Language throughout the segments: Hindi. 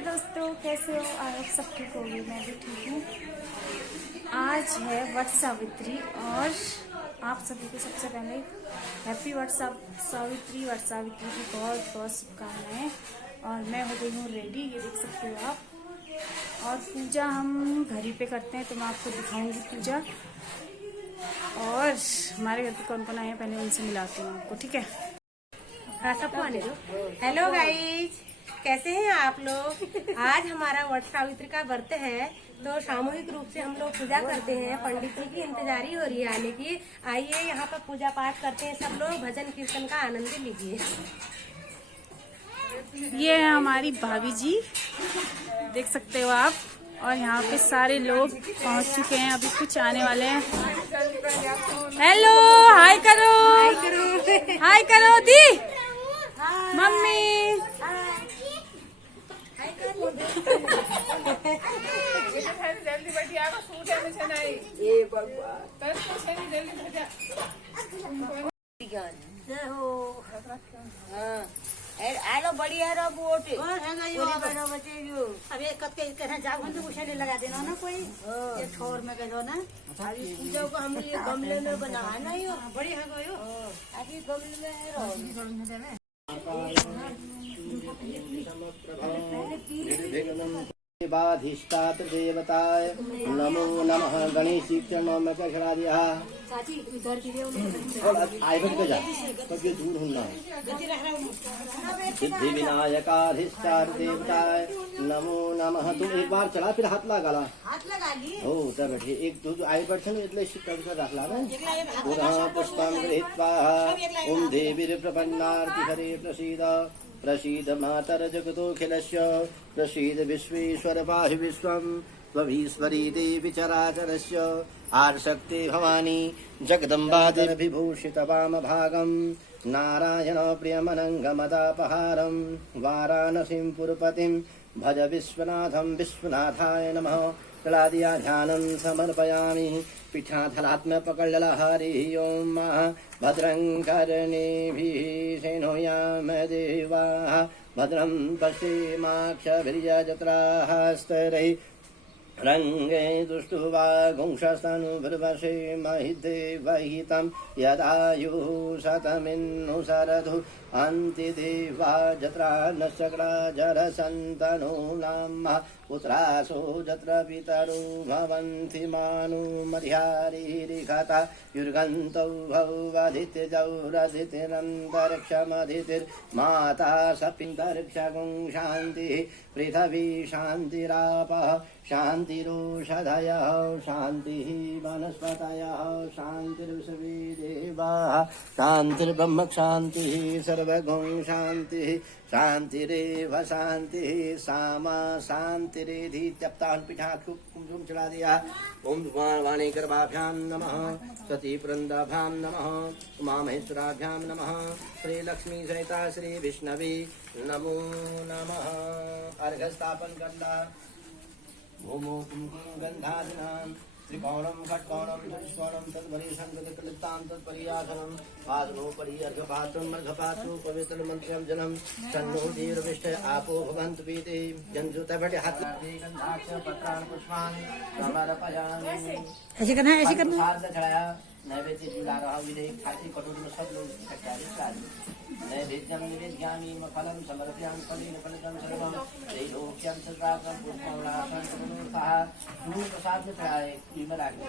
दोस्तों, कैसे हो आप? सब ठीक होगी, मैं भी ठीक हूँ। आज है वट सावित्री और आप सभी को सबसे पहले हैप्पी वट सावित्री की बहुत बहुत शुभकामनाएं। और मैं हो गई हूँ रेडी, ये देख सकते हो आप। और पूजा हम घर ही पे करते हैं, तो मैं आपको दिखाऊंगी पूजा। और हमारे घर पे कौन कौन आए हैं पहले उनसे मिलाती हूँ आपको, ठीक है? सबको आने दो। हेलो गाइज, कैसे हैं आप लोग? आज हमारा वट सावित्री का व्रत है, तो सामूहिक रूप से हम लोग पूजा करते हैं। पंडित जी की इंतजारी हो रही है आने की। आइए यहाँ पर पूजा पाठ करते हैं, सब लोग भजन कीर्तन का आनंद लीजिए। ये है हमारी भाभी जी, देख सकते हो आप। और यहाँ पे सारे लोग पहुँच चुके हैं, अभी कुछ आने वाले हैं। हेलो, हाय करो, हाय करो, हाय करो दी, मम्मी। जल्दी बैठिए, आपका सूट है मुझे नहीं। ये भगवान आलो बढ़िया रो वोट अब ये कब के कहना जाओ हम तो कुछ नहीं लगा देना ना कोई ये छोर में कह दो ना। अभी पूजा को हम ये गमले में बना है ना, यो बड़ी है गयो अभी गमले में रो बाधिष्ठात्र देवताय नमो नमः गणेशीक्षणादिया आयत पे जा तब ये दूर होना सिद्धि विनायकाधिष्ठात्र देवताय नमो नमः। तुम एक बार चला फिर हाथ लगा हो तब बैठे एक दो आय बढ़ એટલે शिकड़ कर रखला ना पुनः पुष्पं गृहीत्वा ओम देवीर प्रपन्नार्ति हरे प्रसीद प्रसीद मातर जगतोऽखिलस्य प्रसीद विश्वेश्वर पाहि विश्वं त्वमीश्वरी देवी चराचरस्य आर्शक्ति भवानी जगदम्बा विभूषित वामभागं नारायण प्रियमनङ्गमदापहारं वाराणसीं पुरपतिं भज विश्वनाथं विश्वनाथाय नमः। चला दिया ध्यानं समर्पयामि, पीठाधरात् में पकड़ लला हरि ओम भद्रं कर्णेभिः शृणुयाम देवाः भद्रं पश्येमाक्षभिर्यजत्राः स्तरैः रंगे दुष्टुवागुंशस्तनुभिर्वशे महिदेवहितं यदायुः शतमिन्नुसरतु अन्तिदेवा जत्रा नश्चक्रा जरसन्तनूनां पुत्रासो जत्र पितरो भवन्ति मानुमध्यारिरिखता युर्गन्तौ भवदित्यजौरदितिरन्तरिक्षमदितिर्माता सपिन्तरिक्षगुं शान्तिः पृथिवी शान्तिरापः शान्तिरोषधयः शान्तिः वनस्पतयः शान्तिर्विश्वे देवाः शान्तिर्ब्रह्म शान्तिः सर्वगुं शान्तिः शान्तिरेव शान्तिः सामा शान्तिरेधि त्यक्तान् पीठात् कुमकुम चला दिया। ओम वाणी गर्भाभ्यां नमः सती वृन्दाभ्यां नमः उमामहेश्वराभ्यां नमः श्री लक्ष्मी सहिता श्री विष्णवे नमो नमः। अर्घस्थापन करना भूमो गंधादिनां त्रिकोणं खट्कोणं चतुष्कोणं तद्वरी संगतकलितां तत्परियासनं पादनोपरि अर्घपात्रं अर्घपात्रो पवित्रमन्त्रं जलं तन्नो देवविष्ट आपो भवन्तु पीते जंजुतभट हाथ गंधाक्ष पत्राणि पुष्पाणि समर्पयामि। ऐसे करना है, ऐसे करना है। चढ़ाया नैवेद्य दिला रहा विधेयक खाती कटोरी में सब लोग इकट्ठा नैवेद्यं निवेद्यामि फलं समर्पयामि फलेन फलितं सर्वं त्रैलोक्यं चतुरार्थं पुष्पौलासं सह दूध प्रसाद में चढ़ाए में रख दो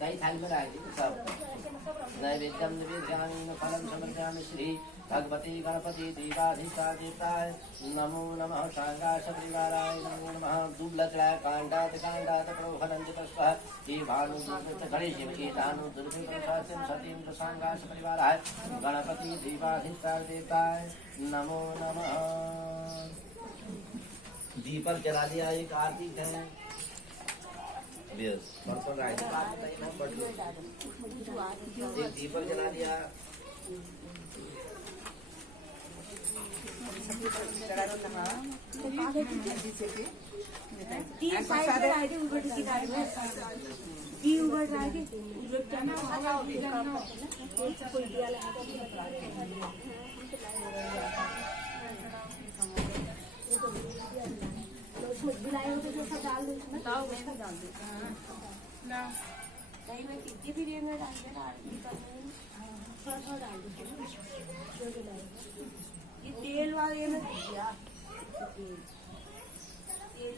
कई थाली में रख दो सब। नैवेद्यं निवेद्यामि फलं समर्पयामि श्री भगवती गणपति देवाधिष्ठादेवताय नमो नमः। शांगाश परिवाराय नमो नमः। दूबला चढ़ाया कांडात प्रोहनंजितस्व ये भानु गणेश ये दानु दुर्भिक्षं सतीं शांगाश परिवाराय गणपति देवाधिष्ठादेवताय नमो नमः। दीपक जला दिया, एक आरती है एक दीपक जला दिया। डाल दो इसमें। बताओ मैं भी डाल दे ना दही में कितनी भी रेंज में डाल देना, आरती करने में थोड़ा थोड़ा डाल दो। ये तेल वाले में दिया तेल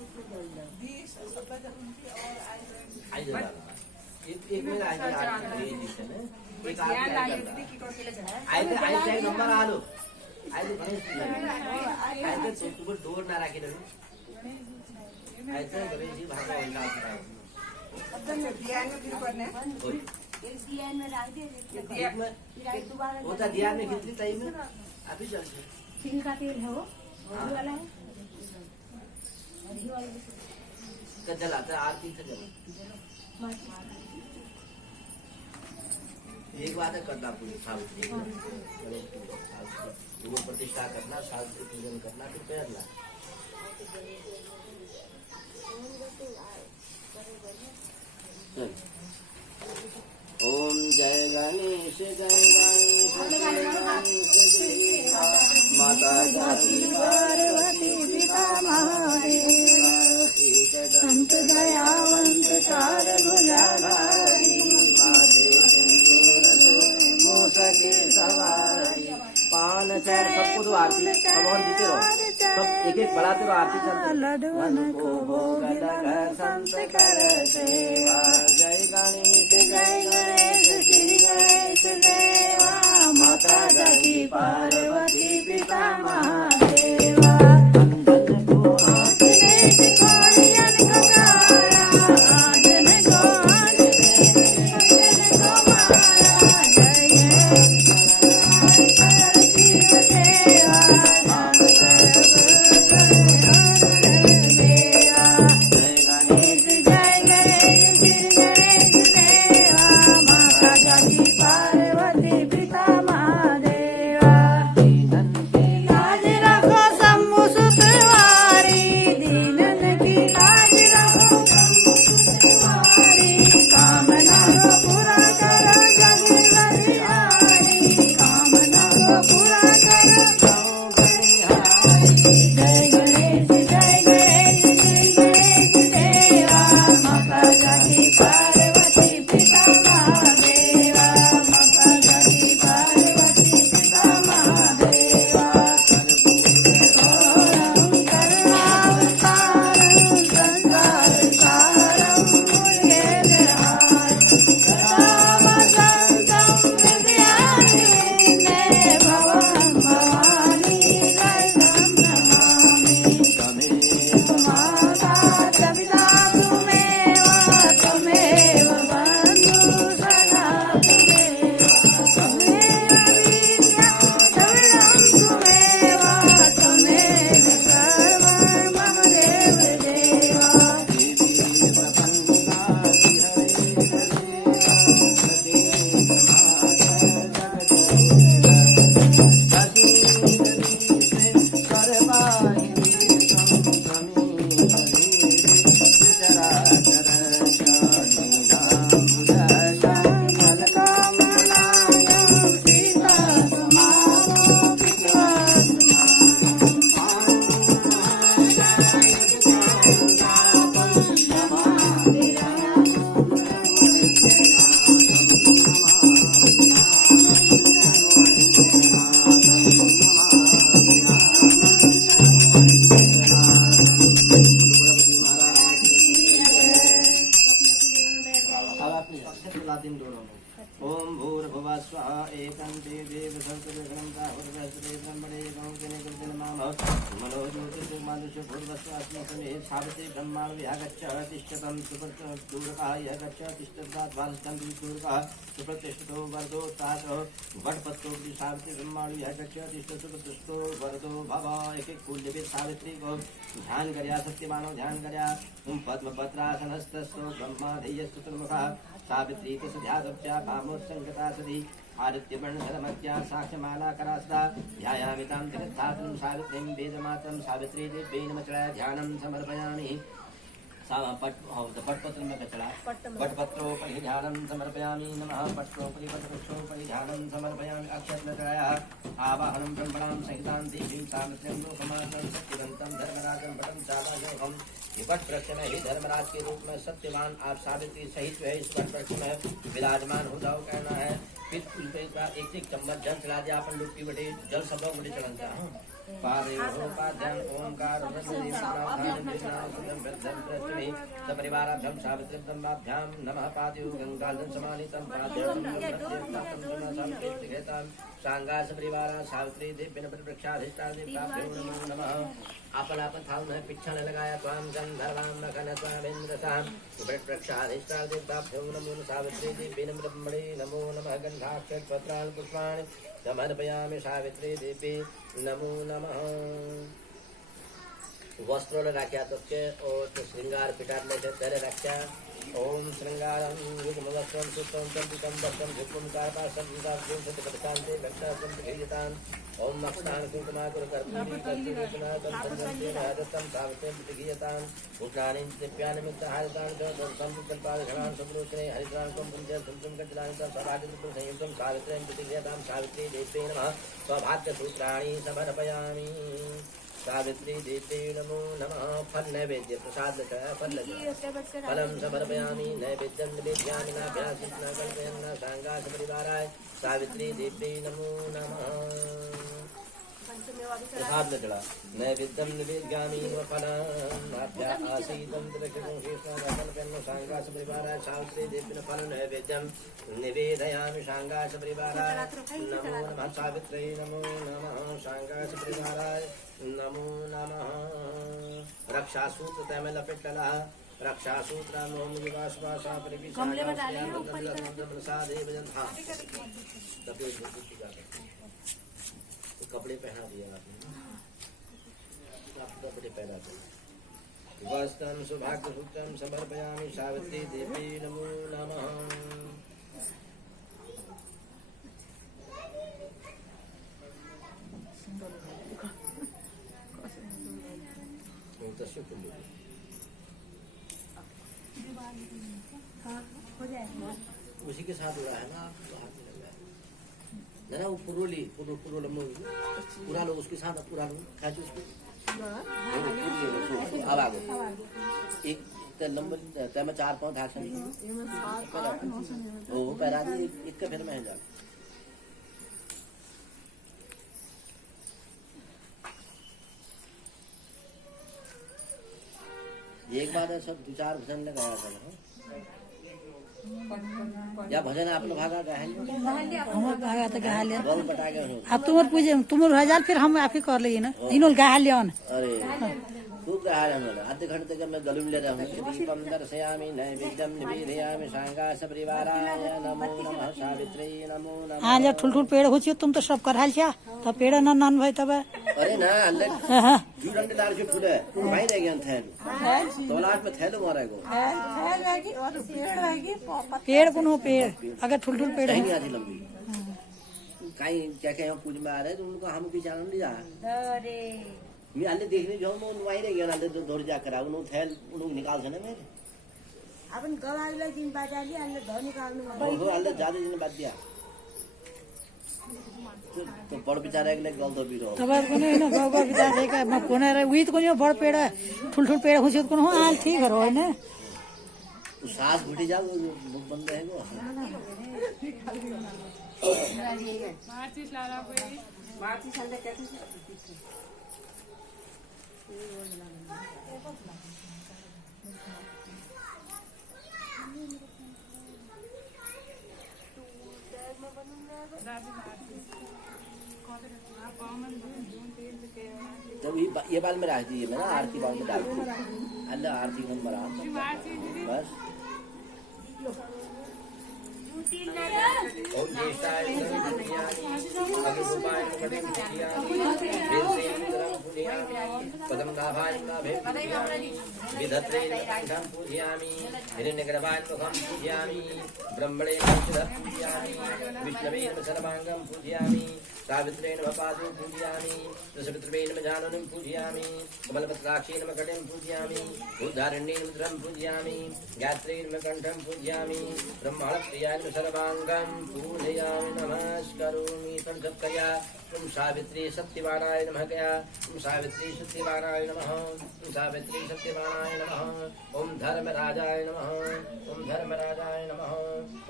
उसमें डाल दो। एक में आए थे आज ये जिसे ना एक यार आए लाइए थे दीदी की कौन सी लगा है आए थे नंबर आलो आए थे तो तुम्हें डोर ना रखे ना आए थे गणेश जी भागा वंडा अब तक दिया में फिर करने एक दिया में डाल दे, एक में फिर दोबारा होता दिया में कितनी टाइम में अभी चलते तिल का तेल है वो घी वाला है। घी वाला का जलाता आरती से जला एक बात है करना पूरी सावित्री वो प्रतिष्ठा करना, सावित्री पूजन करना, फिर पैरना। ओम जय गणेश माता जाति पार्वती पिता महादेव संत दयावंत कार भुजाधारी माते मोसके सवारी पान चैन सबको तो आरती भगवान देते रहो, सब एक एक बढ़ाते रहो, आरती चलते लडवन को भोग लगा संत कर सेवा। जय गणेश श्री गणेश देवा माता जाति पार्वती पिता महादेवा। अंजन को आंखने दिखायन कटारा आजन को आंखने को मारा। जय ओम भूर्भुवः स्वः एकं देव संस्कृतं तावद्वस्ते ब्रह्मणे गौजने गुरुजनमामः मनो ज्योतिर्मानुष्य भूर्भुवः अस्मि सावित्री ब्रह्माण्ड विहागच्छ तिष्ठतं सुप्रदूरकः यगच्छ तिष्ठतात् बालचन्द्र दूरकः सुप्रतिष्ठितो वरदो तातो वटपत्रो सावित्री ब्रह्माण्ड विहागच्छ तिष्ठ सुप्रतिष्ठितो वरदो भव। एक एक फूल देवे सावित्री को ध्यान कर्या सत्यमानो ध्यान कर्या पद्मपत्रासनस्तस्यो ब्रह्माधेयस्तुतमुखः सावित्री ध्यासप्या भामोत्सङ्गता सति आदित्यवर्णधरमत्या साक्ष्यमालाकरास्ता ध्यायामितां जगद्धातुं सावित्रीं वेदमात्रं सावित्री देव्यै नमः ध्यानं समर्पयामि। पटपत्र में चढ़ा पटपत्रोपरि ध्यानं समर्पयामि नमः पत्रोपरि पटवृक्षोपरि ध्यानं समर्पयामि अक्षत चढ़ाया आवाहनं ब्रह्मणां संहितां देवीं सावित्रीं लोकमातं सत्यवन्तं धर्मराजं भटं चालायोहम् वट वृक्ष में ही धर्मराज के रूप में सत्यवान आप सावित्री सहित जो है इस वट वृक्ष में विराजमान हो जाओ कहना है। फिर एक चम्मच जल चला दिया अपन लुटकी बटे जल सब लोग बटे चढ़ता हूँ ओंकार सपरिवाराभ्यं सावित्रीभ्यां नमः पादयो गंगाजल समानितं सांगा सपरिवारा सावित्री दिव्य वृक्षाधिष्ठाभ्यो नमः। अपन अपन थाल में पिछड़ लगाया त्वाम गंधर्वां नखन त्वामिन्द्रसां वृक्षाधिष्ठाभ्यो नमो सावित्री दिव्य ब्रह्मणे नमो नमः। गंधाक्षर पत्राणि पुष्पाणि समर्पयामि सावित्री देवी नमो नमः। वस्त्रों रख्या तत्के और श्रृंगार पिटार में से तेरे रख्या ओम श्रृंगारं युग्मवस्त्रं सुत्रं चंद्रिकं वस्त्रं झुक्कुं कार्पासं विदाभ्यों सत्यपदकान्ते भक्तासं प्रकीयतान् ओम मक्षान् कुङ्कुमाकुरकर्पूरी कस्तूरीकुणाकं महदत्तं सावित्रीं प्रकीयतान् भूषणानि दिव्यानि मित्रहारितानि च दर्शं कल्पादघनान् सप्रोचने हरिद्रान् कं पुञ्जं सुंसुं कज्जलानि च सभाजत्पुं संयुक्तं सावित्रीं प्रकीयतां सावित्री देव्यै नमः। सौभाग्यसूत्राणि समर्पयामि सावित्री देवी नमो नमः। फल नैवेद्य प्रसाद फलं समर्पयामि नैवेद्यं निवेद्यामि नाभ्यासिना कल्पयन्न सांगास परिवाराय सावित्री देवी नमो नमः। प्रसाद चढ़ा नैवेद्यं निवेद्यामि फलाभ्यासीतं कल्पयन्न सांगास परिवाराय सावित्री देवी फल नैवेद्यं निवेदयामि सांगास परिवाराय नमो नमः। सावित्री नमो नमः। सांगास परिवाराय नमो नमः। रक्षासूत्र तय में लपेट डला रक्षासूत्र युवाश्वासा कपड़े पहना दिया आपने कपड़े पहना दिए वस्त्रं सौभाग्यसूत्रं समर्पयामि सावित्री देवी नमो नमः। उसी के साथ उड़ा है ना ना वो पूरा लो उसके साथ पूरा लो खाए उसको अब आगो एक नंबर में 4-5 हाथ वो पैरा दी एक का फिर मैं जा एक बार सब 2-4 भजन लगाया था या भजन आप लोग भागा गए हम भागा तो गा लिया बहुत बटा गए अब तुम पूजे तुम हजार फिर हम आप ही कर लिए ना इन्होंने गा लिया अरे खूब गा रहा आधे घंटे तक मैं गलू ले रहा हूँ दीपम दर्शयामि नैवेद्यं निवेदयामि सांगास परिवाराय नमो नमः। सावित्री नमो नमः। हाँ जब ठुल ठुल पेड़ हो तुम तो सब कर छा तब पेड़ नन भाई तब अरे ना जुड़न डाल के फुले भाई रह गया थैल तोलाट में थैलो मारे को पेड़ कोनो पेड़ अगर ठुल ठुल पेड़ नहीं आती लंबी कहीं क्या क्या पूज में आ रहे तो उनको हम भी जान नहीं जा अरे मैं अल्ले देखने जाऊँ ना वहीं रह गया अल्ले तो दौड़ जा कर उन्होंने थैल उन्होंने निकाल सने मेरे अपन गवाला दिन बाद आली अल्ले धो निकालने वो अल्ले ज्यादा दिन बाद दिया तो बड़ बेचारे के लिए गल दो भी रहो तब कोनो ना बाबा बिता देगा मैं कोने रे उही तो कोनो बड़ पेड़ ठुल ठुल पेड़ हो कोनो हाल ठीक हो है ना सांस घुटी जाओ मुख बंद है वो जब ये बाल में रख दिए मैं ना आरती बाल में डाल दी अल्लाह आरती में मरा बस ब्रह्मणे पूजयामि विष्णवे सर्वांगं पूजयामि सावित्रेण पादौ पूजयामि दशपितृभ्येन जाननं पूजयामि कमलपत्राक्षेण कटिं पूजयामि उद्धारण्येन मुद्रं पूजयामि गायत्रेण कण्ठं पूजयामि ब्रह्माणप्रियाय सर्वाङ्गं पूजयामि नमस्करोमि तञ्जपया ओम सावित्री सत्यवानाय नमः गया ओम सावित्री सत्यवानाय नमः ओम सावित्री सत्यवानाय नमः ओम धर्मराजाय नमः ओम धर्मराजाय नमः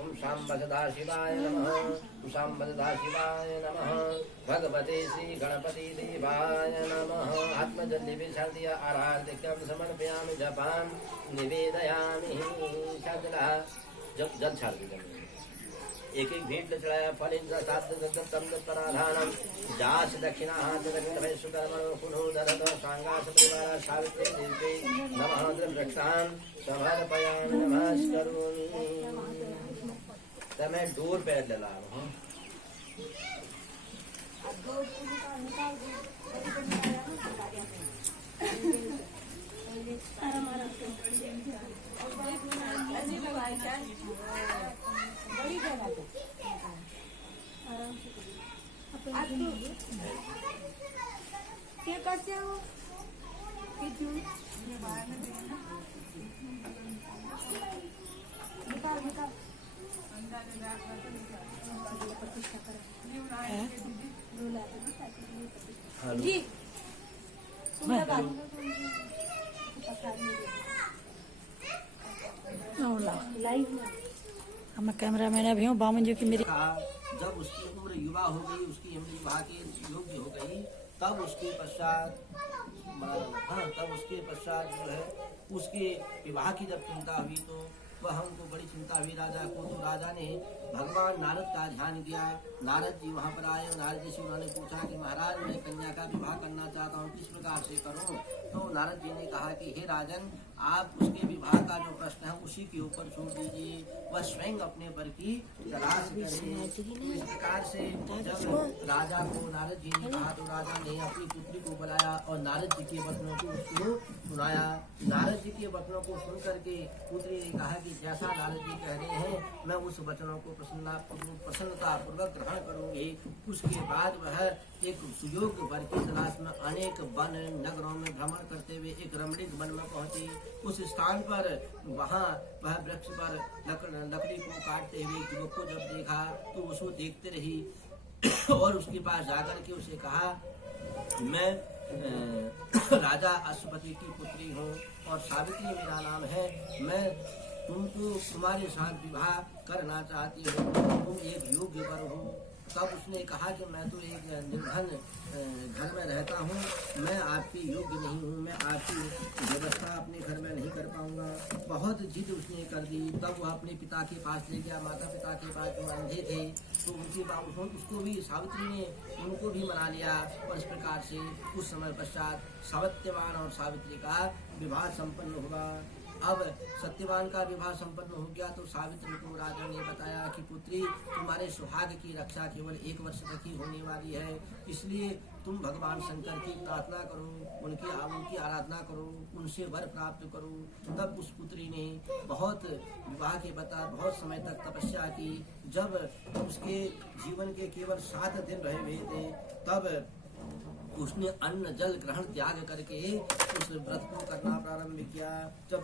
ओम शाम्ब सदाशिवाय नमः ओम शाम्ब सदाशिवाय नमः भगवते श्री गणपति देवाय नमः आत्मजल्य विशांति आराध्यं समर्पयामि जपान निवेदयामि शांतला जल छाड़ दीजिए एक एक भेंट चढ़ाया फल पराधानम जास दक्षिणा हाथ दक्षिण भय सुधर्म पुनः दरद सांगास परिवार सावित्री देवते नमः वृक्षान समर्पयामि नमस्करोमि मैं डोर पैर डला रहा हूँ क्या करते हो जी मैं कैमरा मैन अभी हूँ बामन जी की मेरी जब उसकी उम्र युवा हो गई उसकी उम्र विवाह के योग्य हो गई तब उसके पश्चात तब उसके पश्चात जो है उसके विवाह की जब चिंता हुई तो वह हमको बड़ी चिंता हुई राजा को। तो राजा ने भगवान नारद का ध्यान किया। नारद जी वहाँ पर आए। नारद जी से उन्होंने पूछा कि महाराज मैं कन्या का विवाह करना चाहता हूँ, किस प्रकार से करूँ। तो नारद जी ने कहा कि हे राजन, आप उसके विवाह का जो प्रश्न है उसी के ऊपर छोड़ दीजिए, वह स्वयं अपने पर की तलाश करे। इस प्रकार से जब राजा को नारद जी ने कहा तो राजा ने अपनी पुत्री को बुलाया और नारद जी के वचनों को उसको सुनाया। नारद जी के वचनों को सुन करके पुत्री ने कहा कि जैसा नारद जी कह रहे हैं मैं उस वचनों को प्रसन्नता पूर्वक ग्रहण करूंगी। उसके बाद वह एक सुयोग्य वर की तलाश में अनेक वन नगरों में भ्रमण करते हुए एक रमणीक वन में पहुंची। उस स्थान पर वहां वह वृक्ष पर लकड़ी को काटते हुए युवक को जब देखा तो उसको देखते रही और उसके पास जाकर के उसे कहा, मैं राजा अश्वपति की पुत्री हूँ और सावित्री मेरा नाम है। मैं तुमको तुम्हारे साथ विवाह करना चाहती हूँ, तुम एक योग्य वर हो। तब उसने कहा कि मैं तो एक निर्धन घर में रहता हूँ, मैं आपके योग्य नहीं हूँ, मैं आपकी व्यवस्था अपने घर में नहीं कर पाऊंगा। बहुत जिद उसने कर दी। तब वह अपने पिता के पास ले गया। माता पिता के पास जो अंधे थे तो उनके बावजूद उसको भी सावित्री ने उनको भी मना लिया और इस प्रकार से कुछ समय पश्चात सत्यवान और सावित्री का विवाह संपन्न हुआ। अब सत्यवान का विवाह संपन्न हो गया तो सावित्री को राजा ने बताया कि पुत्री, तुम्हारे सुहाग की रक्षा केवल 1 वर्ष तक ही होने वाली है, इसलिए तुम भगवान शंकर की प्रार्थना करो, उनकी आराधना करो, उनसे वर प्राप्त करो। तब उस पुत्री ने बहुत विवाह के बता बहुत समय तक तपस्या की। जब उसके जीवन के केवल 7 दिन रहे हुए थे तब उसने अन्न जल ग्रहण त्याग करके उस व्रत को करना प्रारंभ किया। जब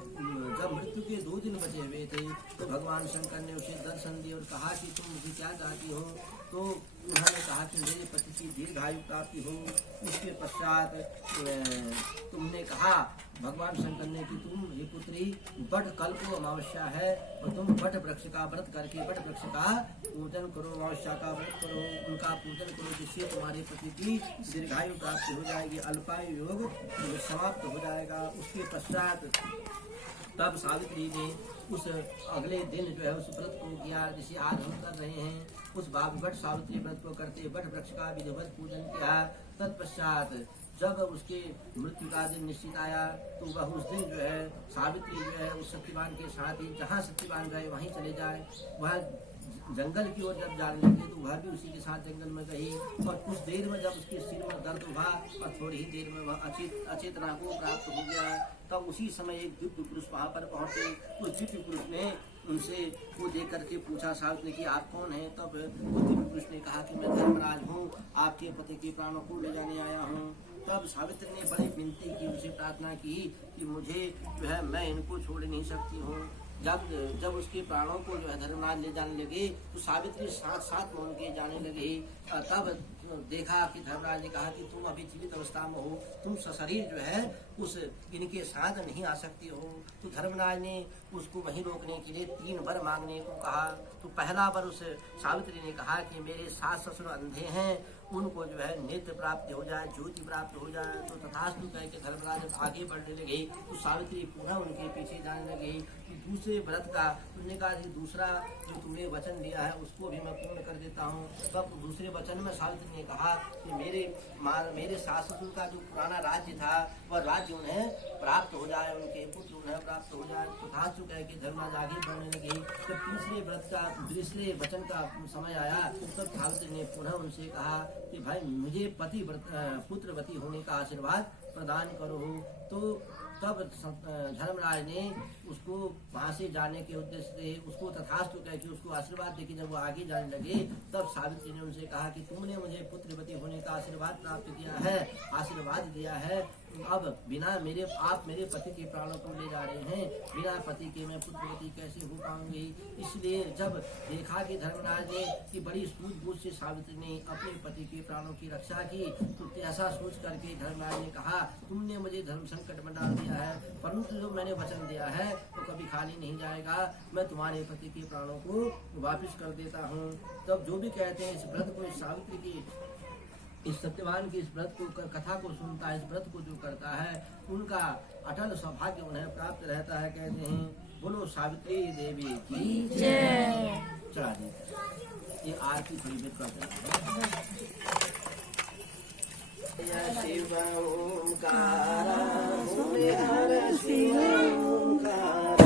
मृत्यु के 2 दिन बचे हुए थे तो भगवान शंकर ने उसे दर्शन दिया और कहा कि तुम मुझे क्या चाहती हो। तो उन्होंने कहा कि मेरे पति की दीर्घायु प्राप्ति हो। उसके पश्चात तुमने कहा भगवान शंकर ने कि तुम ये पुत्री बट कल्प अमावस्या है और तुम बट वृक्ष का व्रत करके बट वृक्ष का पूजन करो, अमावस्या का व्रत करो, उनका पूजन करो, जिससे तुम्हारे पति की दीर्घायु प्राप्ति हो जाएगी, अल्पायु योग समाप्त हो जाएगा। उसके पश्चात तब सावित्री ने उस अगले दिन जो है उस व्रत को किया जिसे आज हम कर रहे हैं। उस वट सावित्री व्रत को करते वट वृक्ष का विधिवत पूजन किया। तत्पश्चात जब उसके मृत्यु का दिन निश्चित आया तो वह उस दिन जो है सावित्री जो है उस सत्यवान के साथ ही जहाँ सत्यवान गए वहीं चले जाए। वह जंगल की ओर जब जाने लगे तो वह भी उसी के साथ जंगल में गई और कुछ देर में जब उसके सिर में दर्द हुआ और थोड़ी ही देर में वह अचेतना को प्राप्त हो गया। तब उसी समय एक दिव्य पुरुष वहाँ पर पहुंचे। उस दिव्य पुरुष ने उनसे वो देख करके पूछा सावित्री की आप कौन है। तब पुरुष ने कहा कि मैं धर्मराज हूँ, आपके पति के प्राणों को ले जाने आया हूँ। तब सावित्री ने बड़ी विनती की, उनसे प्रार्थना की कि मुझे जो है मैं इनको छोड़ नहीं सकती हूँ। जब उसके प्राणों को जो है धर्मराज ले जाने लगे तो सावित्री साथ साथ में उनके जाने लगे। तब देखा कि धर्मराज ने कहा कि तुम अभी जीवित अवस्था में हो, तुम सशरीर जो है उस इनके साथ नहीं आ सकती हो। तो धर्मराज ने उसको वहीं रोकने के लिए 3 वर मांगने को कहा। तो पहला वर उस सावित्री ने कहा कि मेरे सास ससुर अंधे हैं, उनको जो है नेत्र प्राप्त हो जाए, ज्योति प्राप्त हो जाए। तो तथास्तु कह के धर्मराज जब आगे बढ़ने लगे तो सावित्री पुनः उनके पीछे जाने लगी। दूसरे व्रत का उन्होंने कहा कि दूसरा जो तुमने वचन लिया है उसको भी मैं पूर्ण कर देता हूँ। तब दूसरे वचन में सावित्री ने कहा कि मेरे सास ससुर का जो पुराना राज्य था वह राज्य उन्हें प्राप्त हो जाए, उनके पुत्र उन्हें प्राप्त हो जाए। तो तथास्तु कह के धर्मराज आगे बढ़ने लगे। जब तीसरे व्रत का तीसरे वचन का समय आया तब सावित्री ने पुनः उनसे कहा कि भाई मुझे पुत्रवती होने का आशीर्वाद प्रदान करो। तो तब धर्मराज ने उसको वहां से जाने के उद्देश्य से उसको तथास्तु कह के उसको आशीर्वाद देके जब वो आगे जाने लगे तब सावित्री ने उनसे कहा कि तुमने मुझे पुत्रवती होने का आशीर्वाद प्राप्त किया है, आशीर्वाद दिया है। अब बिना आप मेरे पति के प्राणों को ले जा रहे हैं, बिना पति के मैं पुत्रवती कैसे हो पाऊंगी। इसलिए जब देखा कि धर्मराज ने कि बड़ी सूझबूझ से सावित्री ने अपने पति के प्राणों की रक्षा की, तो ऐसा सोच करके धर्मराज ने कहा तुमने मुझे धर्म संकट में डाल दिया है, परंतु जो मैंने वचन दिया है तो कभी खाली नहीं जाएगा, मैं तुम्हारे पति के प्राणों को वापिस कर देता हूँ। तब जो भी कहते हैं इस व्रत को, इस सावित्री की, इस सत्यवान की इस व्रत को, कथा को सुनता है, इस व्रत को जो करता है उनका अटल सौभाग्य उन्हें प्राप्त रहता है। कहते हैं बोलो सावित्री देवी की जय। चला जी ये आरती थोड़ी देर करते हैं। शिव ओंकार हर शिव ओंकार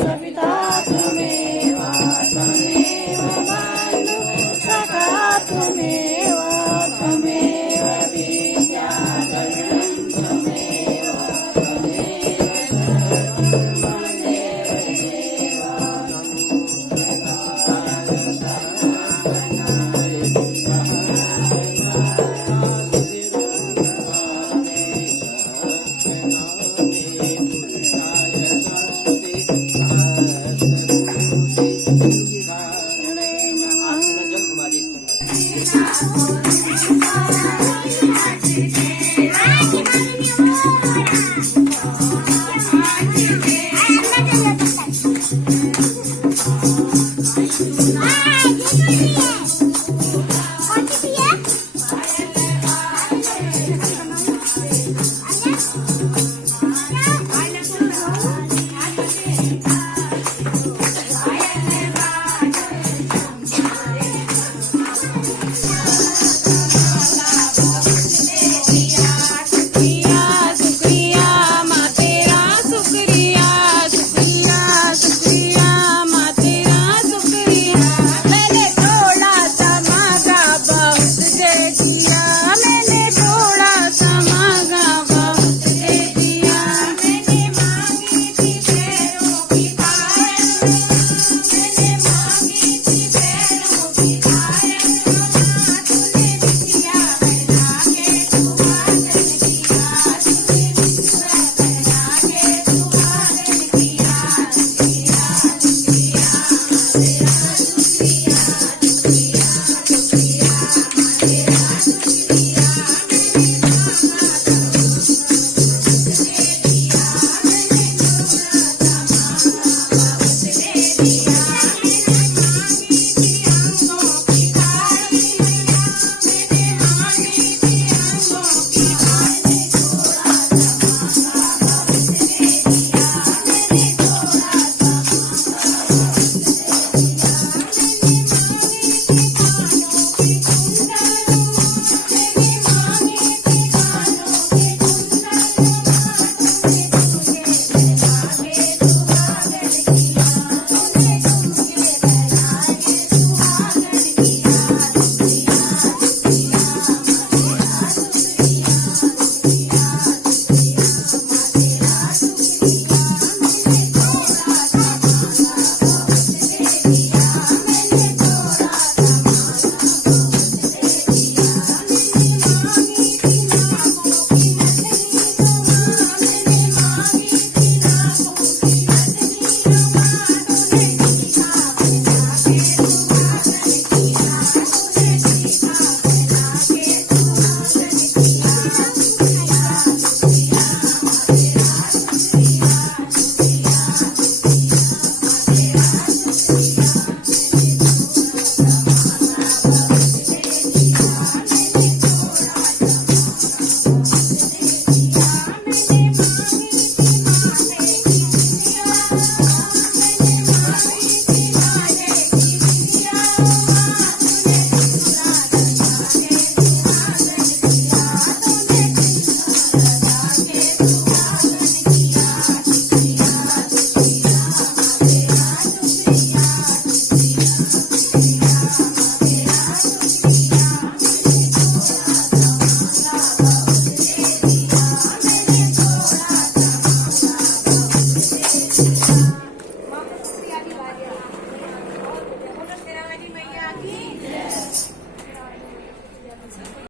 सविता त्वमेव त्वमेव बन्धु सखा नमः